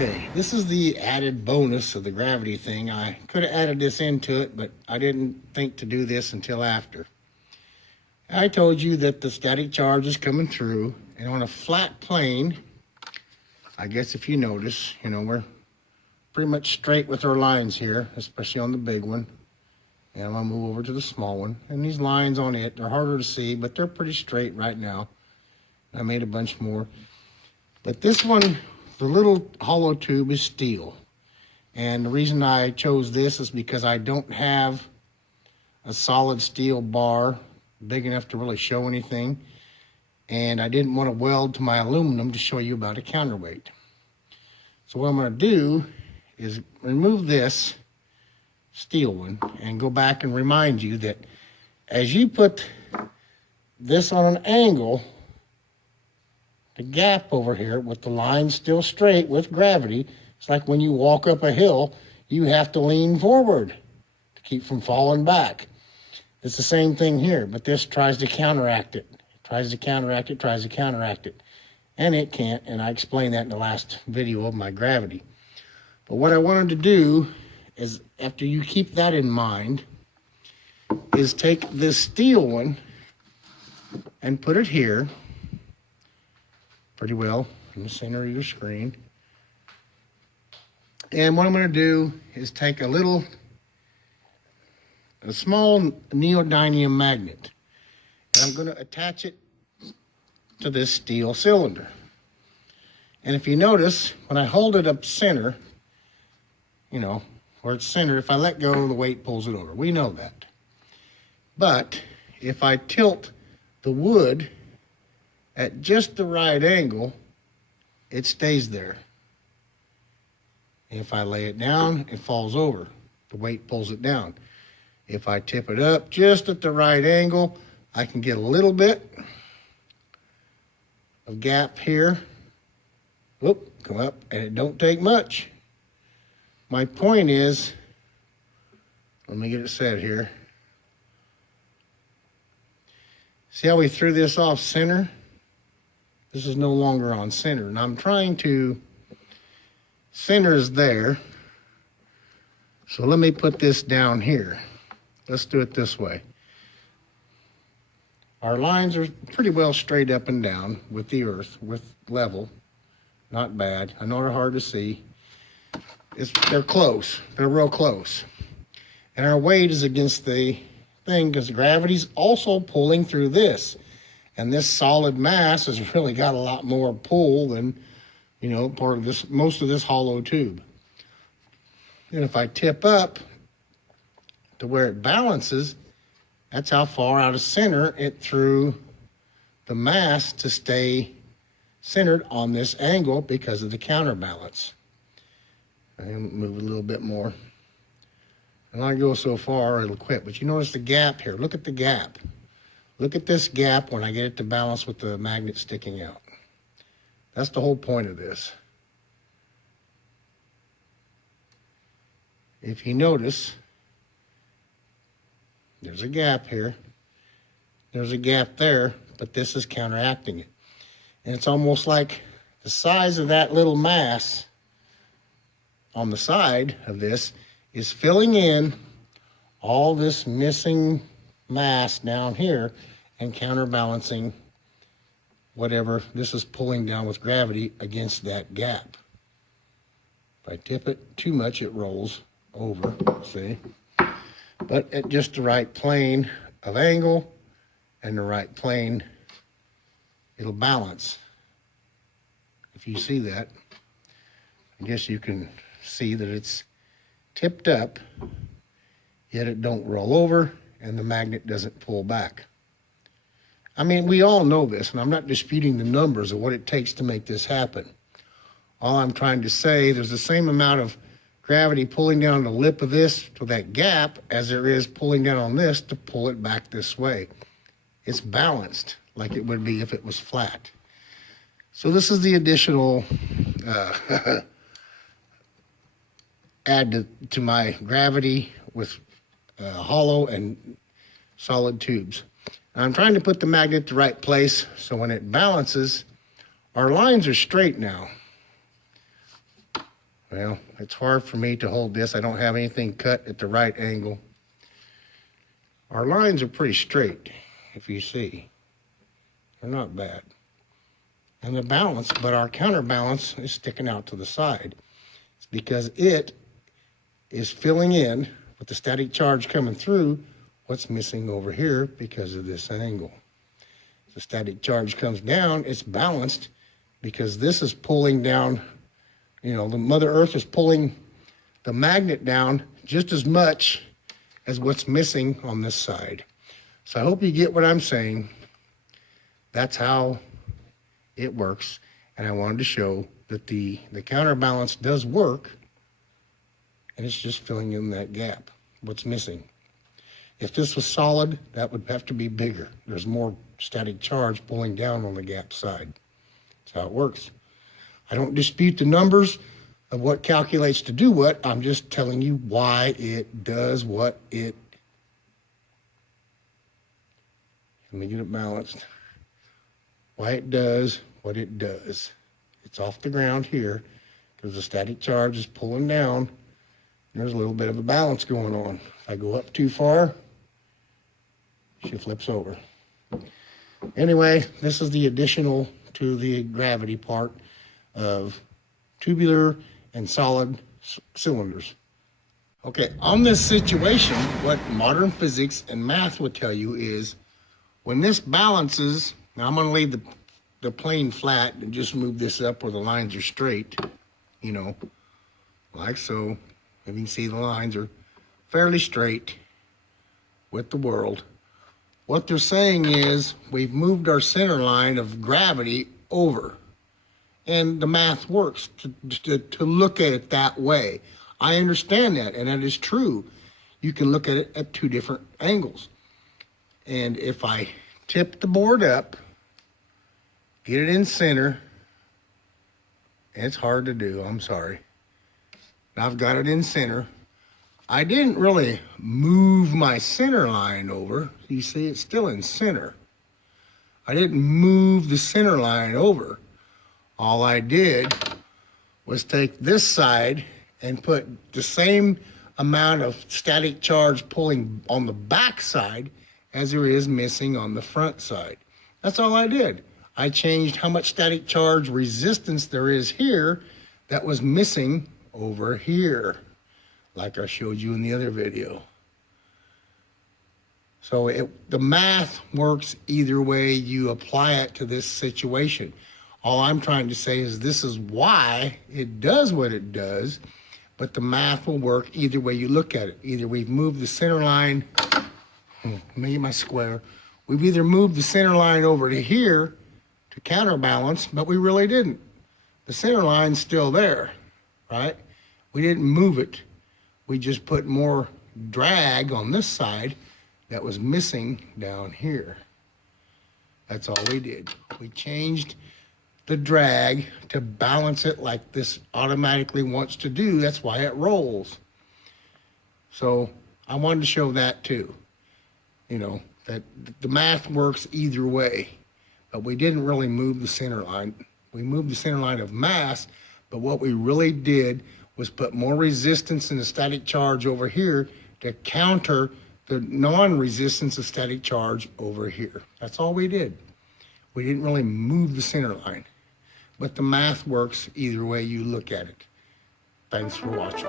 Okay, this is the added bonus of the gravity thing. I could have added this into it, but I didn't think to do this until after. I told you that the static charge is coming through, and on a flat plane, I guess if you notice, we're pretty much straight with our lines here, especially on the big one. And I'm gonna move over to the small one. And these lines on it, they're harder to see, but they're pretty straight right now. I made a bunch more. But this one, the little hollow tube is steel. And the reason I chose this is because I don't have a solid steel bar big enough to really show anything. And I didn't want to weld to my aluminum to show you about a counterweight. So what I'm going to do is remove this steel one and go back and remind you that as you put this on an angle, the gap over here with the line still straight with gravity, it's like when you walk up a hill, you have to lean forward to keep from falling back. It's the same thing here, but this tries to counteract it. Tries to counteract it, and it can't, and I explained that in the last video of my gravity. But what I wanted to do is, after you keep that in mind, is take this steel one and put it here, pretty well in the center of your screen. And what I'm going to do is take a small neodymium magnet, and I'm going to attach it to this steel cylinder. And if you notice, when I hold it up center, where it's centered, if I let go, the weight pulls it over. We know that. But if I tilt the wood at just the right angle, it stays there. If I lay it down, it falls over. The weight pulls it down. If I tip it up just at the right angle, I can get a little bit of gap here. Whoop, come up, and it don't take much. My point is, let me get it set here. See how we threw this off center? This is no longer on center, and I'm trying to, center is there. So let me put this down here. Let's do it this way. Our lines are pretty well straight up and down with the earth, with level. Not bad. I know they're hard to see. They're close. They're real close. And our weight is against the thing because gravity's also pulling through this. And this solid mass has really got a lot more pull than, part of this, most of this hollow tube. And if I tip up to where it balances, that's how far out of center it threw the mass to stay centered on this angle because of the counterbalance. And move it a little bit more. And I go so far, it'll quit. But you notice the gap here. Look at the gap. Look at this gap when I get it to balance with the magnet sticking out. That's the whole point of this. If you notice, there's a gap here. There's a gap there, but this is counteracting it. And it's almost like the size of that little mass on the side of this is filling in all this missing mass down here and counterbalancing whatever this is pulling down with gravity against that gap. If I tip it too much, it rolls over, see? But at just the right plane of angle and the right plane, it'll balance. If you see that, I guess you can see that it's tipped up, yet it don't roll over and the magnet doesn't pull back. I mean, we all know this, and I'm not disputing the numbers of what it takes to make this happen. All I'm trying to say, there's the same amount of gravity pulling down the lip of this to that gap as there is pulling down on this to pull it back this way. It's balanced like it would be if it was flat. So this is the additional add to my gravity with hollow and solid tubes. I'm trying to put the magnet the right place so when it balances, our lines are straight now. Well, it's hard for me to hold this. I don't have anything cut at the right angle. Our lines are pretty straight, if you see. They're not bad. And the balance, but our counterbalance is sticking out to the side. It's because it is filling in with the static charge coming through what's missing over here because of this angle. The static charge comes down, it's balanced because this is pulling down, you know, the Mother Earth is pulling the magnet down just as much as what's missing on this side. So I hope you get what I'm saying. That's how it works. And I wanted to show that the counterbalance does work, and it's just filling in that gap, what's missing. If this was solid, that would have to be bigger. There's more static charge pulling down on the gap side. That's how it works. I don't dispute the numbers of what calculates to do what. I'm just telling you why it does what it. Let me get it balanced. Why it does what it does. It's off the ground here because the static charge is pulling down. There's a little bit of a balance going on. If I go up too far, she flips over. Anyway, this is the additional to the gravity part of tubular and solid cylinders. Okay, on this situation, what modern physics and math would tell you is when this balances, now I'm going to leave the plane flat and just move this up where the lines are straight, you know, like so. And you can see the lines are fairly straight with the world. What they're saying is we've moved our center line of gravity over. And the math works to look at it that way. I understand that, and that is true. You can look at it at two different angles. And if I tip the board up, get it in center, and it's hard to do, I'm sorry. I've got it in center. I didn't really move my center line over. You see, it's still in center. I didn't move the center line over. All I did was take this side and put the same amount of static charge pulling on the back side as there is missing on the front side. That's all I did. I changed how much static charge resistance there is here that was missing over here, like I showed you in the other video. So the math works either way you apply it to this situation. All I'm trying to say is this is why it does what it does, but the math will work either way you look at it. Either we've moved the center line, let me get my square. We've either moved the center line over to here to counterbalance, but we really didn't. The center line's still there, right? We didn't move it. We just put more drag on this side that was missing down here. That's all we did. We changed the drag to balance it like this automatically wants to do. That's why it rolls. So I wanted to show that too. You know, that the math works either way, but we didn't really move the center line. We moved the center line of mass, but what we really did was put more resistance in the static charge over here to counter the non-resistance of static charge over here. That's all we did. We didn't really move the center line, but the math works either way you look at it. Thanks for watching.